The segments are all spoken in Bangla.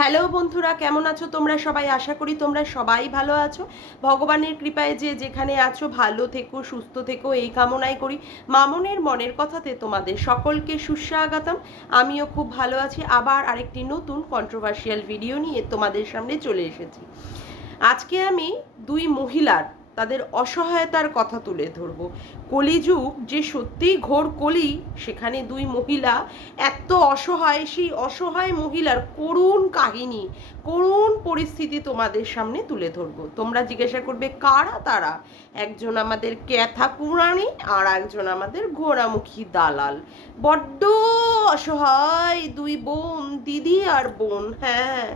হ্যালো বন্ধুরা, কেমন আছো তোমরা সবাই? আশা করি তোমরা সবাই ভালো আছো। ভগবানের কৃপায় যে যেখানে আছো ভালো থেকো, সুস্থ থেকো, এই কামনাই করি। মামনের মনের কথাতে তোমাদের সকলকে সুস্বাগতম। আমিও খুব ভালো আছি। আবার আরেকটি নতুন কন্ট্রোভার্সিয়াল ভিডিও নিয়ে তোমাদের সামনে চলে এসেছি। আজকে আমি দুই মহিলার তাদের অসহায়তার কথা তুলে ধরব। কলিযুগ যে সত্যিই ঘোর কলি, সেখানে দুই মহিলা এত অসহায়, সেই অসহায় মহিলার করুণ কাহিনী, করুণ পরিস্থিতি তোমাদের সামনে তুলে ধরব। তোমরা জিজ্ঞাসা করবে কারা তারা? একজন আমাদের ক্যাথা পুরাণী, আর একজন আমাদের ঘোড়ামুখী দালাল। বড্ড অসহায় দুই বোন, দিদি আর বোন। হ্যাঁ,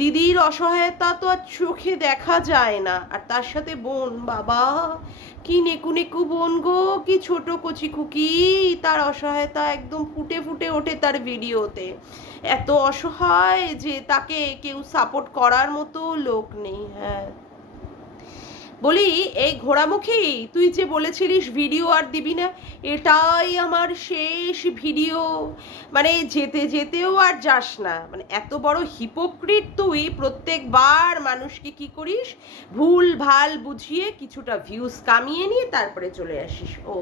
দিদির অসহায়তা তো আর চোখে দেখা যায় না, আর তার সাথে বোন, বাবা কি নেকু নেকু বোন গো, কি ছোট কচি খুকি। তার অসহায়তা একদম ফুটে ফুটে ওঠে তার ভিডিওতে। এত অসহায় যে তাকে কেউ সাপোর্ট করার মতো লোক নেই। হ্যাঁ, বলি এই ঘোড়ামুখী, তুই যে বলেছিলিস ভিডিও আর দিবি না, এটাই আমার শেষ ভিডিও। মানে যেতে যেতেও আর যাস না। মানে এত বড় হিপোক্রিট তুই, প্রত্যেকবার মানুষকে কি করিস, ভুল ভাল বুঝিয়ে কিছুটা ভিউজ কামিয়ে নিয়ে তারপরে চলে আসিস। ও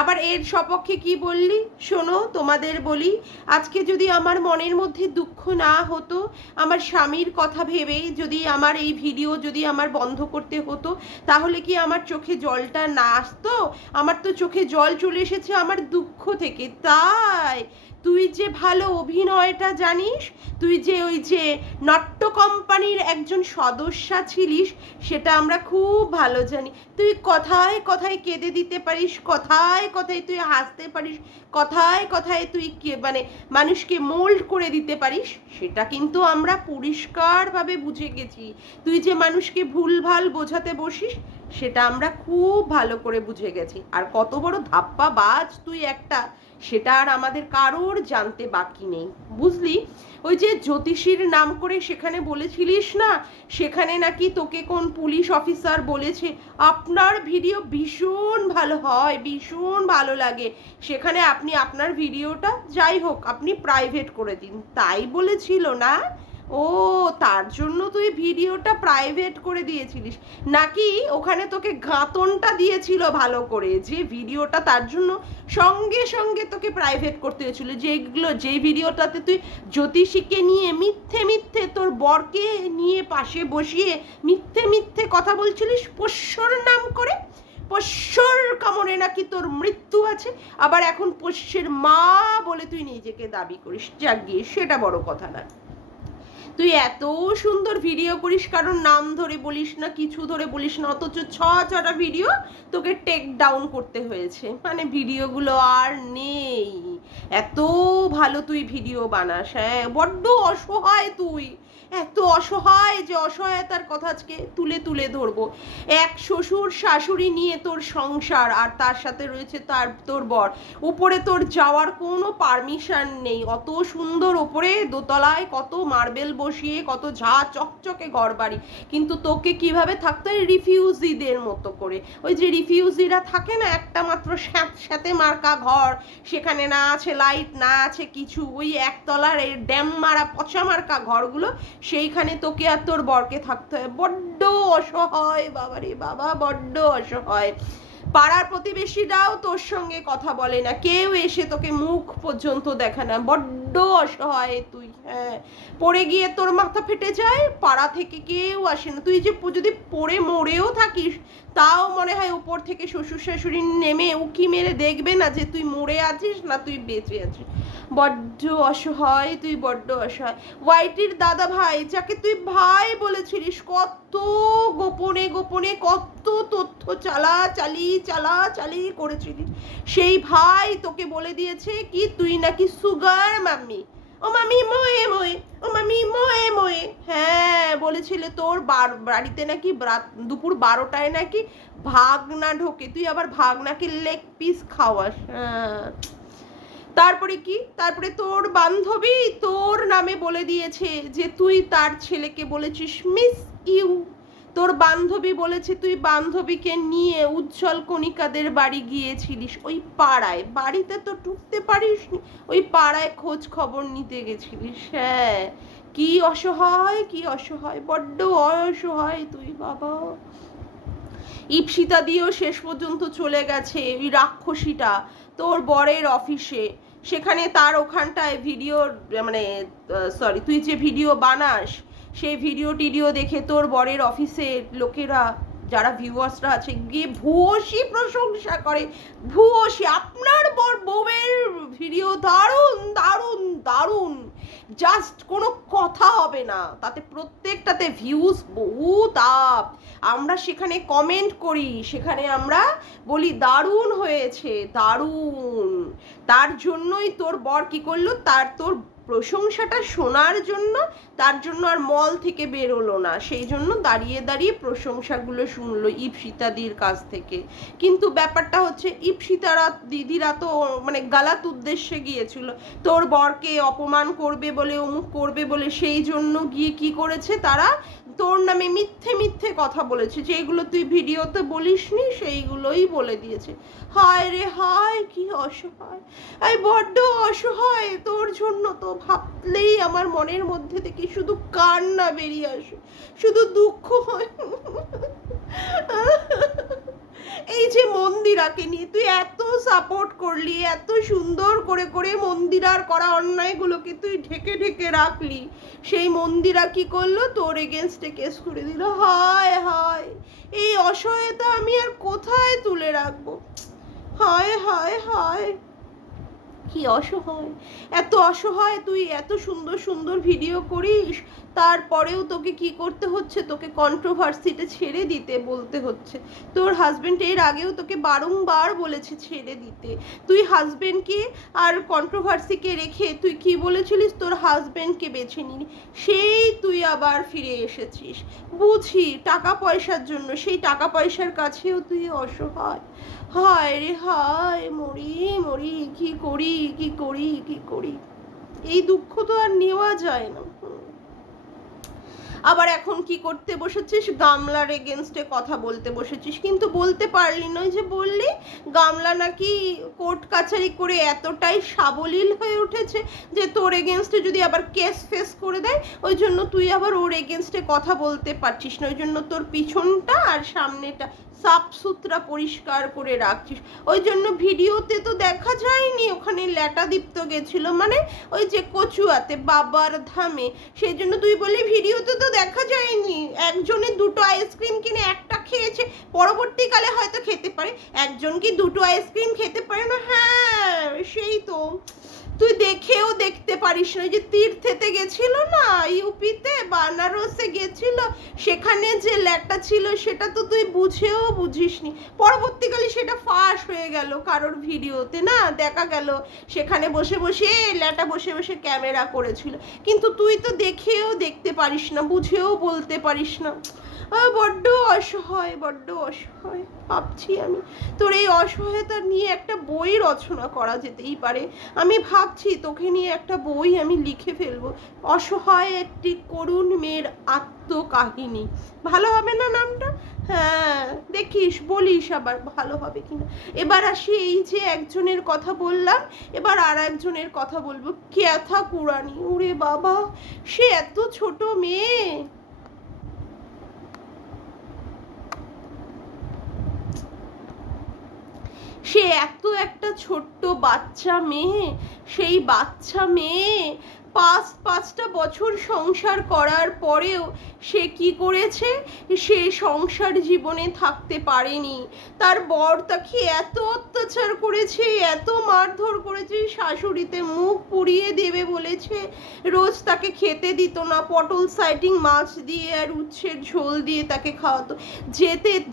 আবার এর সপক্ষে কি বললি শোনো, তোমাদের বলি, আজকে যদি আমার মনের মধ্যে দুঃখ না হতো, আমার স্বামীর কথা ভেবেই যদি আমার এই ভিডিও যদি আমার বন্ধ করতে হতো, তাহলে কি আমার চোখে জলটা না আসতো? আমার তো চোখে জল চলে এসেছে আমার দুঃখ থেকে। তাই তুই যে ভালো অভিনয়টা জানিস, তুই যে ওই যে নাট্য কোম্পানির একজন সদস্যা ছিলিস, সেটা আমরা খুব ভালো জানি। তুই কথায় কথায় কেঁদে দিতে পারিস, কথায় কথায় তুই হাসতে পারিস, কথায় কথায় তুই মানে মানুষকে মোল্ড করে দিতে পারিস, সেটা কিন্তু আমরা পরিষ্কারভাবে বুঝে গেছি। তুই যে মানুষকে ভুলভাল বোঝাতে বসিস, সেটা আমরা খুব ভালো করে বুঝে গেছি। আর কত বড় ধাপ্পা বাজ তুই একটা, সেটা আর আমাদের কারোর জানতে বাকি নেই, বুঝলি? ওই যে জ্যোতিষীর নাম করে সেখানে বলেছিলিস না, সেখানে নাকি তোকে কোন পুলিশ অফিসার বলেছে আপনার ভিডিও ভীষণ ভালো হয়, ভীষণ ভালো লাগে, সেখানে আপনি আপনার ভিডিওটা যাই হোক আপনি প্রাইভেট করে দিন, তাই বলেছিল না? ও, তার জন্য তুই ভিডিওটা প্রাইভেট করে দিয়েছিলিস নাকি? ওখানে তোকে গাঁতনটা দিয়েছিল ভালো করে, যে ভিডিওটা তার জন্য সঙ্গে সঙ্গে তোকে প্রাইভেট করতে হয়েছিল, যেগুলো যে ভিডিওটাতে তুই জ্যোতিষীকে নিয়ে মিথ্যে মিথ্যে তোর বরকে নিয়ে পাশে বসিয়ে মিথ্যে মিথ্যে কথা বলছিলিস পোষ্যর নাম করে। পোষ্যর কামড়ে নাকি তোর মৃত্যু আছে, আবার এখন পোষ্যের মা বলে তুই নিজেকে দাবি করিস। যাক গিয়ে, সেটা বড় কথা না। তুই এত সুন্দর ভিডিও করিস, কারণ নাম ধরে বলিস না, কিছু ধরে বলিস না, অথচ ছটা ভিডিও তোকে টেক ডাউন করতে হয়েছে। মানে ভিডিওগুলো আর নেই। এত ভালো তুই ভিডিও বানাস। হ্যাঁ, বড্ড অসহায় তুই, এত অসহায় যে অসহায়তার কথা আজকে তুলে তুলে ধরবো। এক শ্বশুর শাশুড়ি নিয়ে তোর সংসার, আর তার সাথে রয়েছে তোর বর। উপরে তোর যাওয়ার কোনো পারমিশন নেই। অত সুন্দর ওপরে দোতলায় কত মার্বেল বসিয়ে কত ঝা চকচকে ঘর বাড়ি, কিন্তু তোকে কিভাবে থাকতে হয় রিফিউজিদের মতো করে। ওই যে রিফিউজিরা থাকে না, একটা মাত্র স্যাঁতে মার্কা ঘর, সেখানে না আছে লাইট, না আছে কিছু, ওই একতলার এই ড্যাম মারা পচা মার্কা ঘরগুলো, সেইখানে তোকে আর তোর বরকে থাকতে হয়। বড্ড অসহায় বাবারে বাবা, বড্ড অসহায়। পাড়ার প্রতিবেশীরাও তোর সঙ্গে কথা বলে না, কেউ এসে তোকে মুখ পর্যন্ত দেখে না। বড্ড অসহায় তুই। হ্যাঁ, পড়ে গিয়ে তোর মাথা ফেটে যায়, পাড়া থেকে কেউ আসে না। তুই যে যদি পড়ে মরেও থাকিস, তাও মনে হয় উপর থেকে শ্বশুর শাশুড়ি নেমে উকি মেরে দেখবে না যে তুই মরে আছিস না তুই বেঁচে আছিস। বড্ড অসহায় তুই, বড্ড অসহায়। ওয়াইটির দাদা ভাই, যাকে তুই ভাই বলেছিলিস, কত গোপনে গোপনে কত তথ্য চালাচালি করেছিলিস, সেই ভাই তোকে বলে দিয়েছে কি তুই নাকি সুগার মাম্মি। ও মামি মোয়ে মোয়ে, ও মামি মোয়ে মোয়ে। হ্যাঁ, বলেছিল তোর বাড়িতে নাকি দুপুর 12টায় নাকি ভাগনা ঢোকে, তুই আবার ভাগনাকে লেগ পিস খাওয়াস। হ্যাঁ, তারপরে কি, তারপরে তোর বান্ধবী তোর নামে বলে দিয়েছে যে তুই তার ছেলেকে বলেছিস মিস ইউ। তোর বান্ধবী বলেছে তুই বান্ধবীকে নিয়ে উজ্জ্বল কণিকাদের বাড়ি গিয়েছিলিস, ওই পাড়ায়, বাড়িতে তো ঢুকতে পারিসনি, ওই পাড়ায় খোঁজ খবর নিতে গেছিলিস। হ্যাঁ, কি অসহায়, কি অসহায়, বড্ড অসহায় তুই বাবা। ইপসিতা দিয়েও শেষ পর্যন্ত চলে গেছে ওই রাক্ষসীটা তোর বরের অফিসে, সেখানে তার ওখানটায় ভিডিও, মানে সরি, তুই যে ভিডিও বানাস সেই ভিডিও টিডিও দেখে তোর বরের অফিসের লোকেরা, যারা ভিউয়ার্সরা আছে, গিয়ে ভূয়সী প্রশংসা করে, ভূয়সী, আপনার বউয়ের ভিডিও দারুণ দারুণ দারুণ, জাস্ট কোনো কথা হবে না, তাতে প্রত্যেকটাতে ভিউজ বহুত আপ। আমরা সেখানে কমেন্ট করি, সেখানে আমরা বলি দারুণ হয়েছে দারুণ। তার জন্যই তোর বর কি করলো, তোর প্রশংসাটা শোনার জন্য, তার জন্য আর মল থেকে বেরোলো না, সেই জন্য দাঁড়িয়ে দাঁড়িয়ে প্রশংসাগুলো শুনলো ইপসিতাদির কাছ থেকে। কিন্তু ব্যাপারটা হচ্ছে ইপসিতারা দিদিরা তো মানে গালাত উদ্দেশ্যে গিয়েছিল, তোর বরকে অপমান করবে বলে, অমুক করবে বলে, সেই জন্য গিয়ে কি করেছে তারা, তোর নামে মিথ্যে মিথ্যে কথা বলেছে, যেগুলো তুই ভিডিওতে বলিসনি সেইগুলোই বলে দিয়েছে। হায় রে হায়, কি অসহায়, এই বড্ড অসহায়। তোর জন্য তো ভাবলেই আমার মনের মধ্যে থেকে শুধু কান্না বেরিয়ে আসে, শুধু দুঃখ হয়। এই যে মন্দিরাকে নিয়ে তুই এত সাপোর্ট করলি, এত সুন্দর করে করে মন্দিরার করা অন্যায়গুলোকে তুই ঢেকে ঢেকে রাখলি, সেই মন্দিরা কি করলো, তোর এগেনস্টে কেস করে দিল। হায় হায়, এই অসহায়তা আমি আর কোথায় তুলে রাখবো, হায় হায় হায়, কি অসহায়, এত অসহায় তুই, এত সুন্দর সুন্দর ভিডিও করিস, তারপরেও তোকে কি করতে হচ্ছে, তোকে কন্ট্রোভার্সিতে ছেড়ে দিতে বলতে হচ্ছে। তোর হাজবেন্ড এর আগেও তোকে বারংবার বলেছে ছেড়ে দিতে, তুই হাজবেন্ডকে আর কন্ট্রোভার্সিকে রেখে তুই কি বলেছিলিস, তোর হাজবেন্ডকে বেছে নিলি, সেই তুই আবার ফিরে এসেছিস, বুঝি টাকা পয়সার জন্য, সেই টাকা পয়সার কাছেও তুই অসহায়। হায় রে হায়, মরি মরি, কি করি কি করি কি করি, এই দুঃখ তো আর নেওয়া যায় না। আবার এখন কি করতে বসেছিস, গামলার এগেনস্টে কথা বলতে বসেছিস, কিন্তু বলতে পারলি না, যে বললি গামলা নাকি কোর্ট কাছারি করে এতটাই সাবলীল হয়ে উঠেছে যে তোর এগেনস্টে যদি আবার কেস ফেস করে দেয়, ওই জন্য তুই আবার ওর এগেনস্টে কথা বলতে পারছিস না, ওই জন্য তোর পিছনটা আর সামনেটা সাফ সুতরা পরিষ্কার করে রাখছিস। ওই জন্য ভিডিওতে তো দেখা যায়নি, ওখানে ল্যাটা দীপ্ত গেছিল, মানে ওই যে কচুয়াতে বাবার ধামে, সেই জন্য তুই বলি ভিডিওতে তো দেখা যায়নি। একজনে দুটো আইসক্রিম কিনে একটা খেয়েছে, পরবর্তীকালে হয়তো খেতে পারে, একজন কি দুটো আইসক্রিম খেতে পারে না? হ্যাঁ, সেই তো তুই দেখেও দেখতে পারিস না, যে তীর্থেতে গেছিল না, ইউপিতে বানারসে গেছিল, সেখানে যে ল্যাটা ছিল সেটা তো তুই বুঝেও বুঝিসনি, পরবর্তীকালে সেটা ফাঁস হয়ে গেল কারোর ভিডিওতে, না দেখা গেল সেখানে বসে বসে ল্যাটা বসে বসে ক্যামেরা করেছিল, কিন্তু তুই তো দেখেও দেখতে পারিস না, বুঝেও বলতে পারিস না। বড্ড অসহায়, বড্ড অসহায়। ভাবছি আমি তোর এই অসহায়তা নিয়ে একটা বই রচনা করা যেতেই পারে, আমি ভাবছি তোকে নিয়ে একটা বই আমি লিখে ফেলবো, অসহায় একটি করুণ মেয়ের আত্মকাহিনী। ভালো হবে না নামটা? হ্যাঁ, দেখিস, বলিস আবার ভালো হবে কিনা। এবার আসি, এই যে একজনের কথা বললাম, এবার আর একজনের কথা বলবো, ক্যাথা কুরানি। ওরে বাবা, সে এত ছোট মেয়ে, সে এত একটা ছোট্ট বাচ্চা মেয়ে, সেই বাচ্চা মেয়ে পাঁচটা বছর সংসার করার পরেও সে কি করেছে, সে সংসার জীবনে থাকতে পারেনি, তার বর তাকে এত অত্যাচার করেছে, এত মারধর করেছে, শাশুড়িতে মুখ পুড়িয়ে দেবে বলেছে, রোজ তাকে খেতে দিত না, পটল সাইটিং মাছ দিয়ে আর উচ্ছের ঝোল দিয়ে তাকে খাওয়াতো,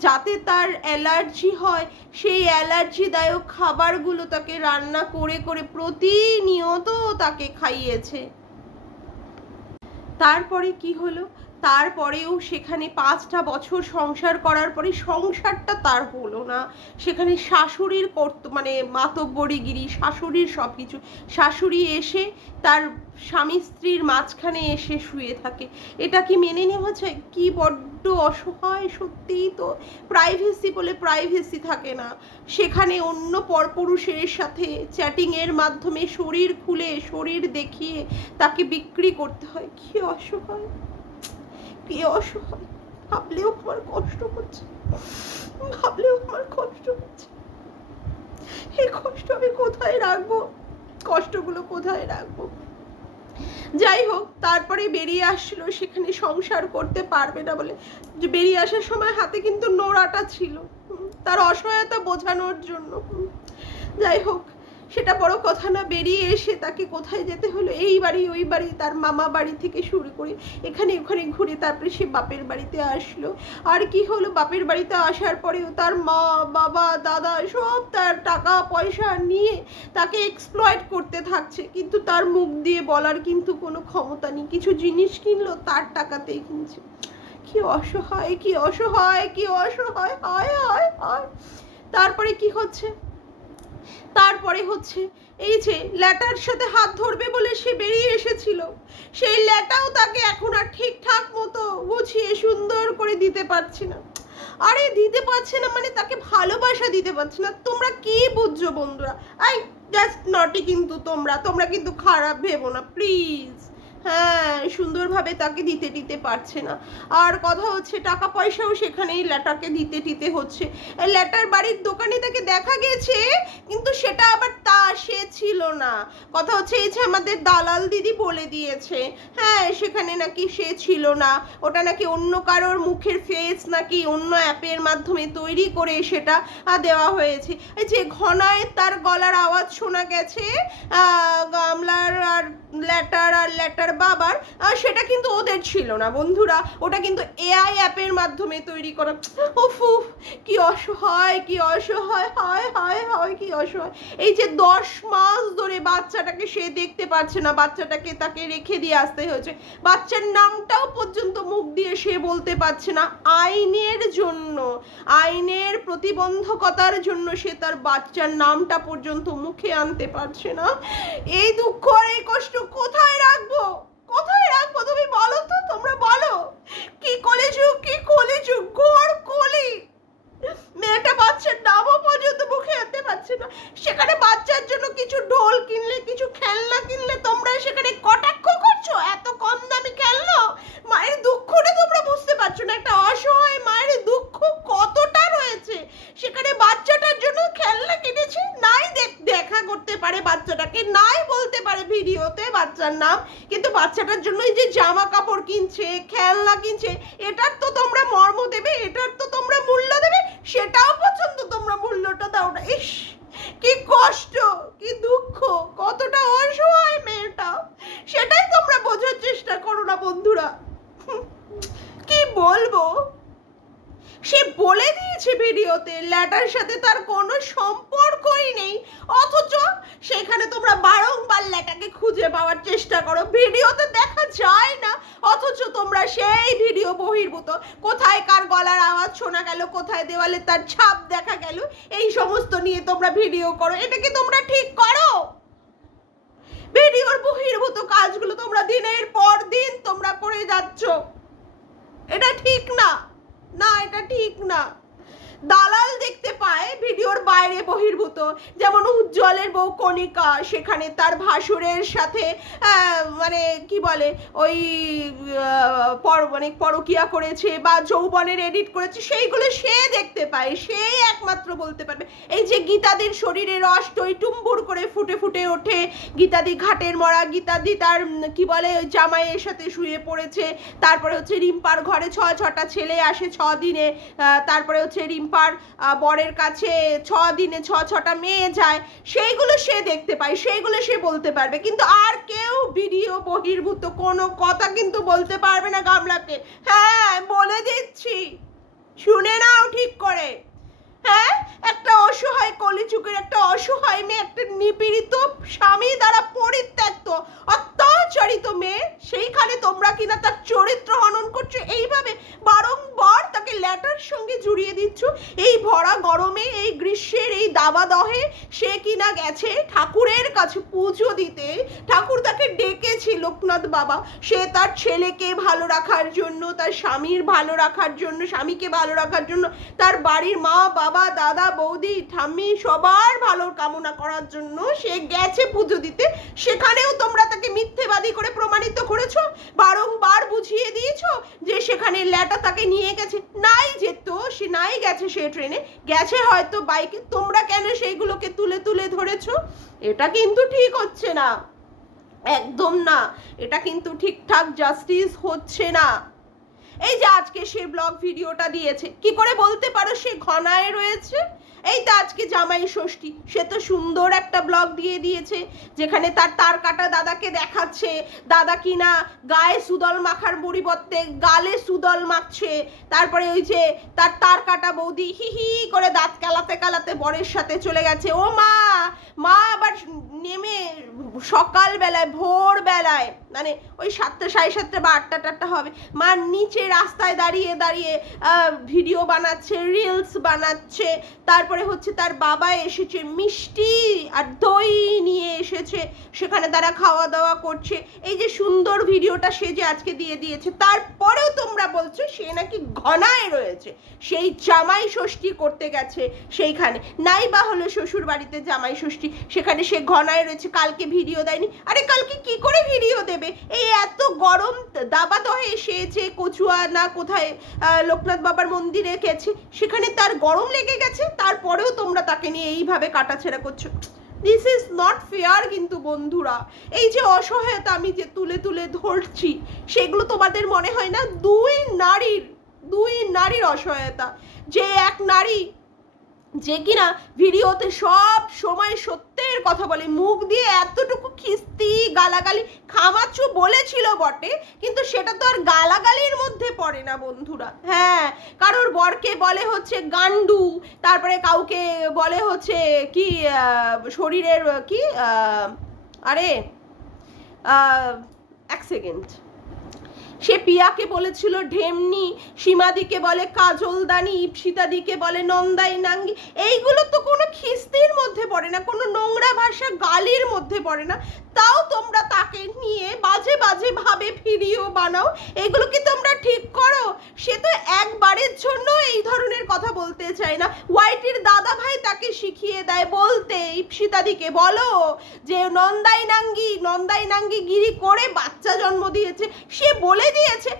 যাতে তার অ্যালার্জি হয়, সেই অ্যালার্জিদায়ক খাবারগুলো তাকে রান্না করে করে প্রতিনিয়ত তাকে খাইয়েছে। তারপরে কি হলো, তারপরেও সেখানে 5টা বছর সংসার করার পরে সংসারটা তার হলো না, সেখানে শাশুড়ির মানে মাতব্বরিগিরি, শাশুড়ির সব কিছু, শাশুড়ি এসে তার স্বামী স্ত্রীর মাঝখানে এসে শুয়ে থাকে। এটা কি মেনে নেওয়া যায়? কি বড্ড অসহায় সত্যিই তো। প্রাইভেসি বলে প্রাইভেসি থাকে না, সেখানে অন্য পরপুরুষের সাথে চ্যাটিংয়ের মাধ্যমে শরীর খুলে শরীর দেখিয়ে তাকে বিক্রি করতে হয়। কি অসহায়, কি অসহায়। ভাবলেও আমার কষ্ট হচ্ছে, ভাবলেও আমার কষ্ট হচ্ছে। এই কষ্ট আমি কোথায় রাখবো, কষ্টগুলো কোথায় রাখবো? যাই হোক, তারপরে বেরিয়ে আসলো, সেখানে সংসার করতে পারবে না বলে। যে বেরিয়ে আসার সময় হাতে কিন্তু নোড়াটা ছিল, তার অসহায়তা বোঝানোর জন্য। যাই হোক, সেটা বড় কথা না। বেরিয়ে এসে তাকে কোথায় যেতে হলো, এই বাড়ি ওই বাড়ি, তার মামা বাড়ি থেকে শুরু করে এখানে ওখানে ঘুরে তারপরে সে বাপের বাড়িতে আসলো। আর কি হলো, বাপের বাড়িতে আসার পরেও তার মা বাবা দাদা সব তার টাকা পয়সা নিয়ে তাকে এক্সপ্লয়েট করতে থাকছে, কিন্তু তার মুখ দিয়ে বলার কিন্তু কোনো ক্ষমতা নেই। কিছু জিনিস কিনলো তার টাকাতেই কিনছে। কি অসহায়, কি অসহায়, কি অসহায়। হায় হায় হায়। তারপরে কি হচ্ছে, তারপরে হচ্ছে এই যে ল্যাটার সাথে হাত ধরবে বলে সে বেরিয়ে এসেছিল, সেই ল্যাটাও তাকে এখন আর ঠিকঠাক মতো গুছিয়ে সুন্দর করে দিতে পারছি না। আরে দিতে পারছে না মানে তাকে ভালোবাসা দিতে পারছে না। তোমরা কি বুঝছো বন্ধুরা? আই জাস্ট নটি, কিন্তু তোমরা কিন্তু খারাপ ভেবো না প্লিজ। হ্যাঁ, সুন্দরভাবে তাকে দিতে পারছে না। আর কথা হচ্ছে টাকা পয়সাও সেখানেই ল্যাটারকে দিতে হচ্ছে। ল্যাটার বাড়ির দোকানে তাকে দেখা গেছে, কিন্তু সেটা আবার সে ছিল না। কথা হচ্ছে এই যে আমাদের দালাল দিদি বলে দিয়েছে, হ্যাঁ সেখানে নাকি সে ছিল না, ওটা নাকি অন্য কারোর মুখের ফেস নাকি অন্য অ্যাপের মাধ্যমে তৈরি করে সেটা দেওয়া হয়েছে। এই যে ঘনায় তার গলার আওয়াজ শোনা গেছে গামলার আর ল্যাটার বাবার, সেটা কিন্তু ওদের ছিল না বন্ধুরা, ওটা কিন্তু এআই অ্যাপের মাধ্যমে তৈরি করা। উফ উফ, কি অসহায়, কি অসহায়। হায় হায় হায়, কি অসহায়। এই যে 10 মাস ধরে বাচ্চাটাকে সে দেখতে পাচ্ছে না, বাচ্চাটাকে তাকে রেখে দিয়ে আসতে হয়েছে, বাচ্চার নামটাও পর্যন্ত মুখ দিয়ে সে বলতে পারছে না। আইনের জন্য, আইনের প্রতিবন্ধকতার জন্য সে তার বাচ্চার নামটা পর্যন্ত মুখে আনতে পারছে না। এই দুঃখ আর এই কষ্ট কোথায় রাখবো, কোথায় রাখবো তুমি বলো তো, তোমরা বলো। কি কলিযুগ, কি কলিযুগ, ঘোর কলি। মেয়েটা বাচ্চার নামও পর্যন্ত মুখে আনতে পারছে না, সেখানে বাচ্চার জন্য কিছু ঢোল কিনলে, কিছু খেলনা কিনলে তোমরা সেখানে কটাক্ষ করছো। এত কম দামি খেলনা, মায়ের দুঃখটা তোমরা বুঝতে পারছো না। একটা অসহায় মায়ের দুঃখ কতটা রয়েছে। সেখানে বাচ্চাটার জন্য খেলনা কিনেছে, নাই দেখা করতে পারে বাচ্চাটাকে, নাই বলতে পারে ভিডিওতে বাচ্চার নাম, কিন্তু বাচ্চাটার জন্য এই যে জামা কাপড় কিনছে, খেলনা কিনছে, এটার তো তোমরা মর্ম দেবে, এটার তো তোমরা মূল্য দেবে, সেটাও পর্যন্ত তোমরা মূল্যটা দাও না। ইস, কি কষ্ট, কি দুঃখ, কতটা অসহায় মেয়েটা, সেটাই তোমরা বোঝার চেষ্টা করো না বন্ধুরা। কি বলবো, সে বলে দিয়েছে ভিডিওতে ল্যাটার সাথে তার কোনো সম্পর্কই নেই, অথচ সেখানে তোমরা বারংবার ল্যাটাকে খুঁজে পাওয়ার চেষ্টা করো, ভিডিওতে দেখা যায় না, অথচ তোমরা সেই ভিডিও বহির্ভূত, কোথায় কার গলার আওয়াজ শোনা গেল, কোথায় দেওয়ালে তার ছাপ দেখা গেল, এই সমস্ত নিয়ে তোমরা ভিডিও করো। এটা কি তোমরা ঠিক করো? ভিডিওর বহির্ভূত কাজগুলো তোমরা দিনের পর দিন তোমরা করে যাচ্ছ, এটা ঠিক না, না এটা ঠিক না। দালাল দেখতে পায় ভিডিওর বাইরে বহির্ভূত, যেমন উজ্জ্বলের বউ কণিকা, সেখানে তার ভাসুরের সাথে মানে কি বলে ওই মানে পরকিয়া করেছে বা যৌবনের এডিট করেছে, সেইগুলো সে দেখতে পায়, সেই একমাত্র বলতে পারবে। এই যে গীতাদির শরীরে রস টইটুম্বুর করে ফুটে ফুটে ওঠে, গীতাদি ঘাটের মরা, গীতাদি তার কি বলে ওই জামাইয়ের সাথে শুয়ে পড়েছে, তারপরে হচ্ছে রিম্পার ঘরে 6টা ছেলে আসে 6 দিনে, তারপরে হচ্ছে রিম্পার বরের কাছে 6 দিনে 6টা মেয়ে যায়, সেইগুলো সে দেখতে পায়, সেইগুলো সে বলতে পারবে, কিন্তু আর কেউ ভিডিও বহির্ভূত কোনো কথা কিন্তু বলতে পারবে না গামলাকে। হ্যাঁ বলে দিচ্ছি, শুনে নাও ঠিক করে। হ্যাঁ, একটা অসহায় কলিযুগের একটা অসহায় মেয়ে, একটা নিপীড়িত স্বামী দ্বারা পরিত্যক্ত অত্যাচারিত মেয়ে, সেইখানে তোমরা কিনা তার চরিত্র হনন করছো। দিচ্ছ? এই ভরা গরমে, এই গ্রীষ্মের এই দাবাদহে সে কিনা গেছে ঠাকুরের কাছে পুজো দিতে। ঠাকুর তাকে ডেকেছি লোকনাথ বাবা, সে তার ছেলেকে ভালো রাখার জন্য, তার স্বামীর ভালো রাখার জন্য, স্বামীকে ভালো রাখার জন্য, তার বাড়ির মা বাবা দাদা বৌদি ঠাম্মি সবার ভালো কামনা করার জন্য সে গেছে পুজো দিতে। সেখানেও তোমরা তাকে মিথ্যেবাদী করে প্রমাণিত করেছো, বারংবার বুঝিয়ে দিয়েছো যে সেখানে ল্যাটা তাকে নিয়ে গেছে। নাই যেত, সে নাই গেছে, সে ট্রেনে গেছে হয়তো বাইকে, তোমরা কেন সেইগুলোকে তুলে তুলে ধরেছো? এটা কিন্তু ঠিক হচ্ছে না, একদম না, এটা কিন্তু ঠিকঠাক জাস্টিস হচ্ছে না। এই যে আজকে সে ব্লগ ভিডিওটা দিয়েছে, কি করে বলতে পারো সে ঘনায় রয়েছে? এই তো আজকে জামাই ষষ্ঠী, সে তো সুন্দর একটা ব্লগ দিয়ে দিয়েছে যেখানে তার কাটা দাদাকে দেখাচ্ছে, দাদা কিনা গায়ে সুদল মাখার পরিবর্তে গালে সুদল মাখছে। তারপরে ওই যে তার কাটা বৌদি হি হি করে দাঁত কালাতে কালাতে বরের সাথে চলে গেছে। ও মা আবার নেমে সকালবেলায় ভোরবেলায়, মানে ওই 7টা 7:30 বা 8টা হবে, মা নিচে রাস্তায় দাঁড়িয়ে দাঁড়িয়ে ভিডিও বানাচ্ছে, রিলস বানাচ্ছে। তারপরে হচ্ছে তার বাবা এসেছে, মিষ্টি আর দই নিয়ে এসেছে, সেখানে তারা খাওয়া দাওয়া করছে। এই যে সুন্দর ভিডিওটা সে যে আজকে দিয়ে দিয়েছে, তারপরেও তোমরা বলছো সে নাকি ঘনায় রয়েছে। সেই জামাই ষষ্ঠী করতে গেছে সেইখানে, নাই বা হলো শ্বশুর বাড়িতে জামাই ষষ্ঠী, সেখানে সে ঘনায় রয়েছে, কালকে ভিডিও দেয়নি। আরে কালকে কি করে ভিডিও দেবে? এই এত গরম দাবাদহে এসেছে, কচুয়া না কোথায় লোকনাথ বাবার মন্দিরে গেছে, সেখানে তার গরম লেগে গেছে, তারপরেও তোমরা তাকে নিয়ে এইভাবে কাটাছেড়া করছো। This is not fair. কিন্তু বন্ধুরা, এই যে অসহায়তা আমি যে তুলে তুলে ধরছি, সেগুলো তোমাদের মনে হয় না দুই নারীর অসহায়তা? যে এক নারী যে কিনা ভিডিওতে সব সময় সত্যের কথা বলে, মুখ দিয়ে এতটুকু খিস্তি গালাগালি খামাচ্ছু বলেছিল বটে, কিন্তু সেটা তো আর গালাগালির মধ্যে পড়ে না বন্ধুরা। হ্যাঁ, কারোর বরকে বলে হচ্ছে গান্ডু, তারপরে কাউকে বলে হচ্ছে কি শরীরের কি আরে এক সেকেন্ড, সে পিয়াকে বলেছিল ঢেমনি, সীমাদিকে বলে কাজলদানি, ইপসিতাদিকে বলে নন্দাই নাঙ্গি। এইগুলো তো কোনো খিস্তির মধ্যে পড়ে না, কোনো নোংরা ভাষা গালির মধ্যে পড়ে না, তাও তোমরা তাকে নিয়ে বাজে বাজে ভাবে ভিডিও বানাও। এগুলো কি তোমরা ঠিক করো? সে তো একবারের জন্য এই ধরনের কথা বলতে চায় না। ওয়াইটির দাদা ভাই তাকে শিখিয়ে দেয় বলতে, ইপসিতাদিকে বলো যে নন্দাই নাঙ্গি গিরি করে বাচ্চা জন্ম দিয়েছে, সে বলে দিয়েছে,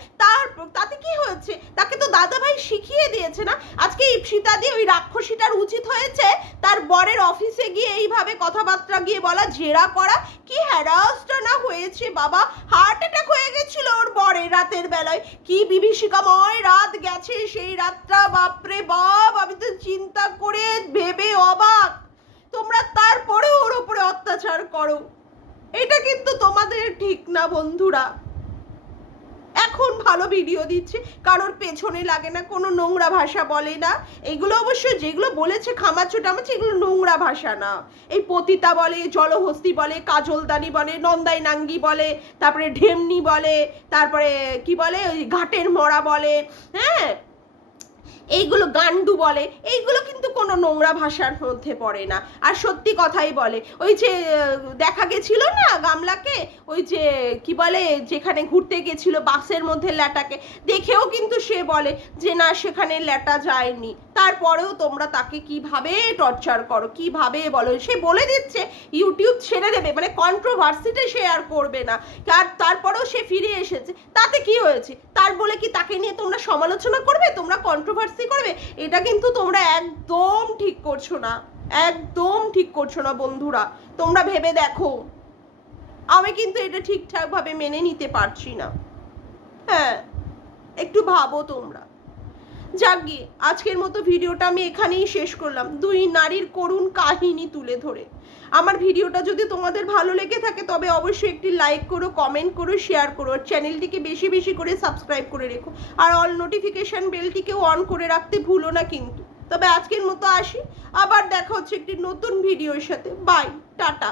তাতে কি হয়েছে? তাকে তো দাদা ভাই শিখিয়ে দিয়েছে না। আজকে ইপসিতাদি ওই রাক্ষসীটার উচিত হয়েছে তার বরের অফিসে গিয়ে এইভাবে কথাবার্তা গিয়ে বলা, জেরা করা। কি হ্যারাসটা না হয়েছে বাবা, হার্ট অ্যাটাক হয়ে গেছিল ওর বরের রাতের বেলায়। কি বিভীষিকাময় রাত গেছে, সেই রাতটা বাপরে বাপ, আমি তো চিন্তা করে ভেবে অবাক। তোমরা তারপরে ওর উপরে অত্যাচার করো, এটা কিন্তু তোমাদের ঠিক না বন্ধুরা। এখন ভালো ভিডিও দিচ্ছে, কারোর পেছনে লাগে না, কোনো নোংরা ভাষা বলে না। এগুলো অবশ্য যেগুলো বলেছে খামাচ্ছো টামাচ্ছো, এগুলো নোংরা ভাষা না। এই পতিতা বলে, জলহস্তি বলে, কাজলদানি বলে, নন্দাই নাঙ্গি বলে, তারপরে ঢেমনি বলে, তারপরে কি বলে ওই ঘাটের মরা বলে, হ্যাঁ এইগুলো গান্ডু বলে, এইগুলো কিন্তু কোনো নোংরা ভাষার মধ্যে পড়ে না। আর সত্যি কথাই বলে। ওই যে দেখা গেছিল না গামলাকে, ওই যে কি বলে যেখানে ঘুরতে গেছিল বাসের মধ্যে ল্যাটাকে দেখেও কিন্তু সে বলে যে না সেখানে ল্যাটা যায়নি, তারপরেও তোমরা তাকে কিভাবে টর্চার করো, কিভাবে বলো। সে বলে দিচ্ছে ইউটিউব ছেড়ে দেবে, মানে কন্ট্রোভার্সিতে সে আর করবে না, আর তারপরেও সে ফিরে এসেছে, তাতে কি হয়েছে? তার বলে কি তাকে নিয়ে তোমরা সমালোচনা করবে, তোমরা কন্ট্রোভার্সি করবে? এটা কিন্তু তোমরা একদম ঠিক করছো না, একদম ঠিক করছো না বন্ধুরা। তোমরা ভেবে দেখো, আমি কিন্তু এটা ঠিকঠাক ভাবে মেনে নিতে পারছি না। হ্যাঁ, একটু ভাবো তোমরা। যাক গিয়ে আজকের মতো ভিডিওটা আমি এখানেই শেষ করলাম, দুই নারীর করুণ কাহিনী তুলে ধরে। আমার ভিডিওটা যদি তোমাদের ভালো লেগে থাকে তবে অবশ্যই একটি লাইক করো, কমেন্ট করো, শেয়ার করো, আর চ্যানেলটিকে বেশি বেশি করে সাবস্ক্রাইব করে রেখো, আর অল নোটিফিকেশন বেলটিকেও অন করে রাখতে ভুলো না কিন্তু। তবে আজকের মতো আসি, আবার দেখা হচ্ছে একটি নতুন ভিডিওর সাথে। Bye, tata.